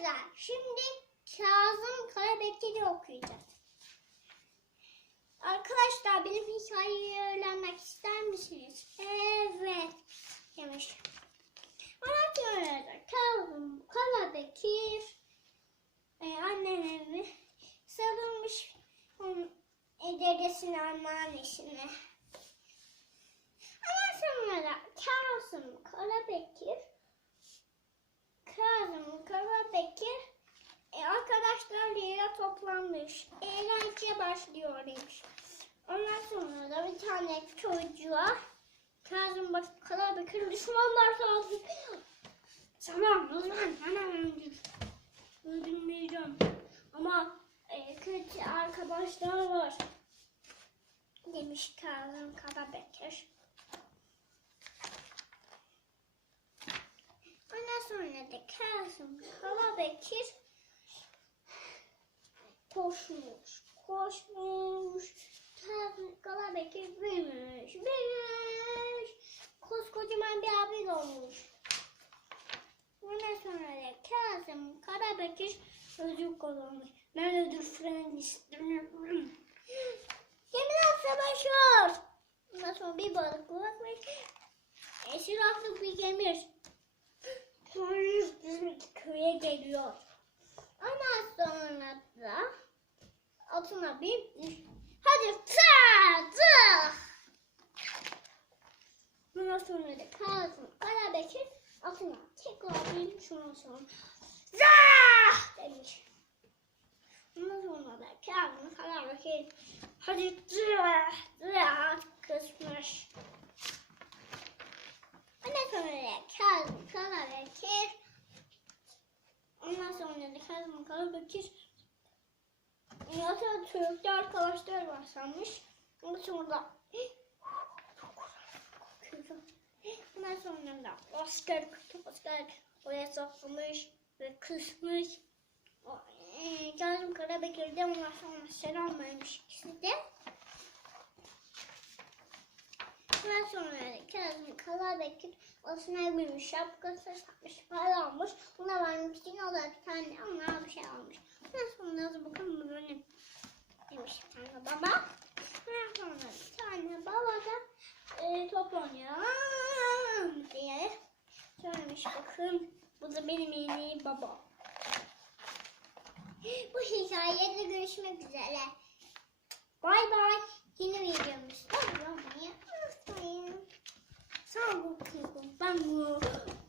Arkadaşlar şimdi Kazım Karabekir'i okuyacağız. Arkadaşlar benim hikayeyi öğrenmek ister misiniz? Evet demiş. Anlatıyorum. Kazım Karabekir e, annenin sarılmış dedesine anneannesine. Ondan sonra Kazım Karabekir Kazım Karabekir e, arkadaşlarıyla toplanmış. Eğlence başlıyor demiş. Ondan sonra da bir tane çocuğa Kazım bak Karabekir düşmanlar saldırdı. Tamam o zaman hemen öldür. Öldürmeyeceğim. Ama e, kötü arkadaşlar var. Demiş Kazım Karabekir. Ondan sonra da Kazım Karabekir koşmuş, koşmuş. Kazım Karabekir büyümüş, büyümüş. Koskocaman bir abi olmuş. Ondan sonra da Kazım Karabekir çocuk olmuş. Ben ödül falan istemiyorum. Gemiler savaşıyor. Ondan sonra bir balık bakmış. Esir bir gemi. Polis bizim köye geliyor. Ondan sonra da binmiş. Hadi sardı. Ondan sonra da Kazım Karabekir atına tekrar binmiş ondan sonra Zah! demiş. Ondan sonra da Kazım Karabekir hadi zah zah kısmış. Ondan sonra da Kazım Karabekir Ondan sonra da Kazım Karabekir Yata Türk'te arkadaşlar var sanmış. Ondan sonra da Ondan sonra da asker kütüp asker oraya saklamış ve kısmış. E, Kazım Karabekir de ondan sonra selam vermiş ikisi de. Ondan sonra Kazım Karabekir Osman gümüş şapkası takmış para almış. Buna vermek için o da bir tane ona bir şey almış. Ondan sonra da bakın bu ne demiş bir tane baba. Ondan sonra bir tane baba da oynayalım diye söylemiş bakın. Bu da benim yeni baba. Bu hikayede görüşmek üzere. Bay bay. Yeni videomuzda.